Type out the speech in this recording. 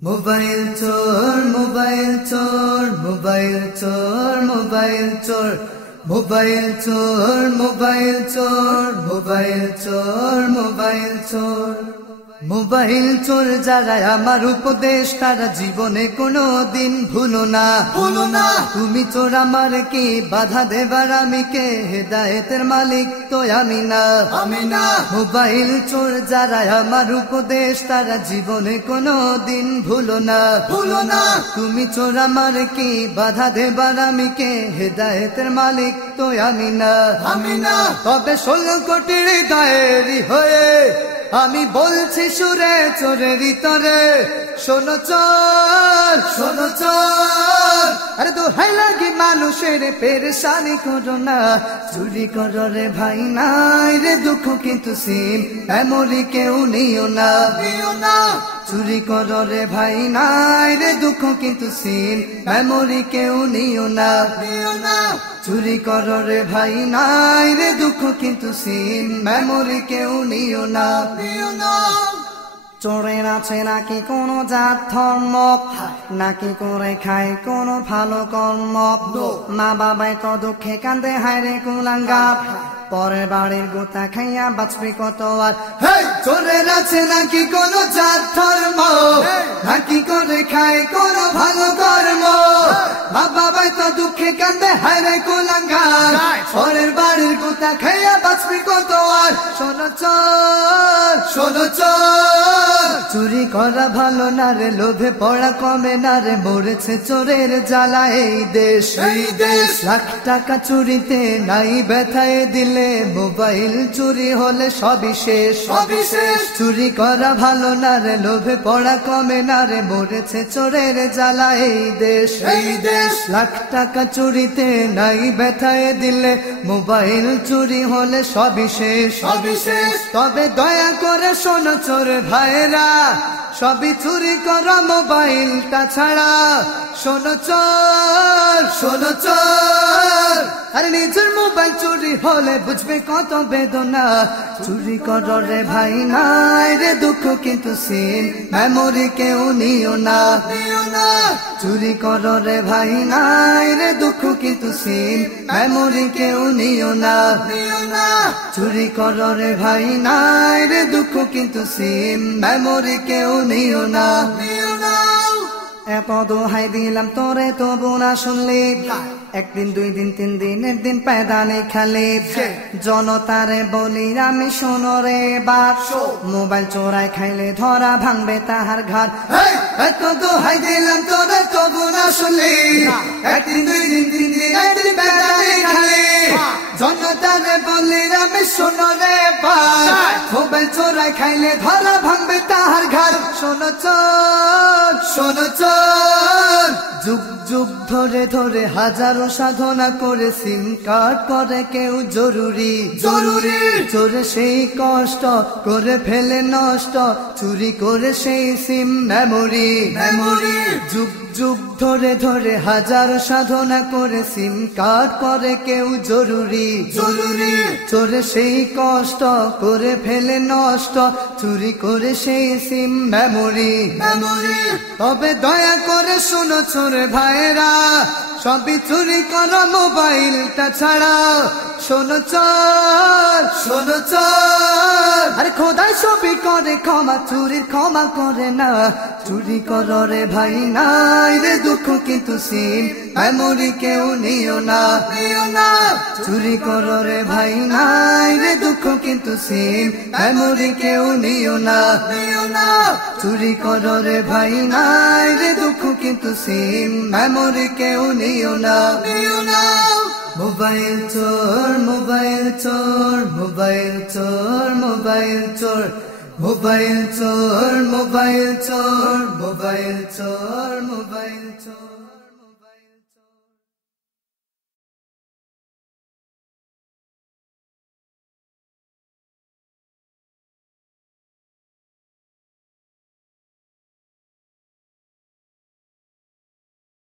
mobile চোর mobile চোর mobile চোর মোবাইল চোর মোবাইল চোর মোবাইল চোর মোবাইল চোর মোবাইল চোর মোবাইল চোর যারা আমার উপদেশ তারা জীবনে কোনো দিন ভুলো না তুমি চোর আমার কি বাধা দেবার আমি কে হেদায়েতের মালিক তো আমি না মোবাইল চোর যারা আমার উপদেশ তারা জীবনে কোনো দিন ভুলো না তুমি চোর আমার কি বাধা দেবার আমি কে হেদায়েতের মালিক তো আমি না তবে 16 কোটি হৃদয়েরই হয়ে আমি বলছি সুরে চোরের তরে শোনো চোর আরে দোহাই লাগে মানুষের পেরেশানি করো না চুরি করো রে ভাই নাই রে দুঃখ কিন্তু সিম মেমোরি কেউ নিও না চুরি করো রে ভাই নাই রে দুঃখ কিন্তু সিম মেমোরি কেউ নিও না চুরি করো রে ভাই নাই রে দুঃখ কিন্তু সিম মেমোরি কেউ নিও না চোরের আছে নাকি কোনো জাত ধর্ম নাকি করে খায় কোনো ভালো কর্ম মা বাবাই তো দুঃখে কান্দে হায় রে কুলাঙ্গার পরের বাড়ির গোতা খাইয়া বাঁচবি কত আর চোরের আছে নাকি কোনো জাত ধর্ম নাকি করে খায় কোনো ভালো কর্ম মা বাবাই তো দুঃখে কান্দে হায় রে কুলাঙ্গার পরের বাড়ির গোতা খাইয়া বাঁচবি কত আর শোনো চোর চুরি করা ভালো না রে লোভে পড়া কমে না রে মরেছে চোরের জ্বালা এই দেশ লাখ টাকা চুরিতে নাই ব্যথায় দিলে মোবাইল চুরি হলে সবই শেষ চুরি করা ভালো না রে লোভে পড়া কমে না রে মরেছে চোরের জ্বালা এই দেশ লাখ টাকা চুরিতে নাই ব্যথায় দিলে মোবাইল চুরি হলে সবই শেষ তবে দয়া করে শোনো চোর ভাইরা সবই চুরি করা মোবাইলটা ছাড়া শোনো চোর আরে নিজের মোবাইল চুরি হলে বুঝবে কত বেদনা চুরি করো রে ভাই নাই রে দুঃখ কিন্তু সিন মেমোরি কেউ নিও না চুরি করো রে ভাই নাই রে দুঃখ কিন্তু সিন মেমোরি কেউ নিও না চুরি করো রে ভাই নাই রে দুঃখ কিন্তু সিন মেমোরি কেউ নিও না এত দোহাই দিলাম তোরে তবু না শুনলি একদিন 2 দিন 3 দিনের দিন পায়দানে খালি জনতারে বলি আমি শোনো রে বাপ মোবাইল চোরাই খাইলে ধরা ভাঙবে তাহার ঘাট এত দোহাই দিলাম তোরে তবু না শুনলি একদিন 2 দিন 3 দিনের দিন পায়দানে খালি জনতারে বলি আমি শোনো রে বাপ মোবাইল চোরাই খাইলে ধরা ভাঙবে তাহার ঘাট শোনো চোর যুগ যুগ ধরে ধরে হাজারো সাধনা করে সিম কার্ড করে কেউ জরুরি চোরে সেই কষ্ট করে ফেলে নষ্ট চুরি করে সেই সিম মেমোরি যুগ যুগ ধরে ধরে হাজারো সাধনা করে সিম কার্ড করে কেউ জরুরি চোরে সেই কষ্ট করে ফেলে নষ্ট চুরি করে সেই সিম মেমোরি তবে দয়া করে শোনো চোর ভাইরা সবই চুরি করো মোবাইলটা ছাড়া শোনো চোর আরে খোদা সবই করে ক্ষমা চুরির ক্ষমা করে না চুরি করো রে ভাই নাই রে দুঃখ কিন্তু সিম মেমোরি কেউ নিও না চুরি করো রে ভাই নাই রে দুঃখ কিন্তু সিম মেমোরি কেউ নিও না চুরি করো রে ভাই নাই রে দুঃখ কিন্তু সিম মেমোরি কেউ নিও না মোবাইল চোর মোবাইল চোর মোবাইল চোর মোবাইল চোর মোবাইল চোর মোবাইল চোর মোবাইল চোর মোবাইল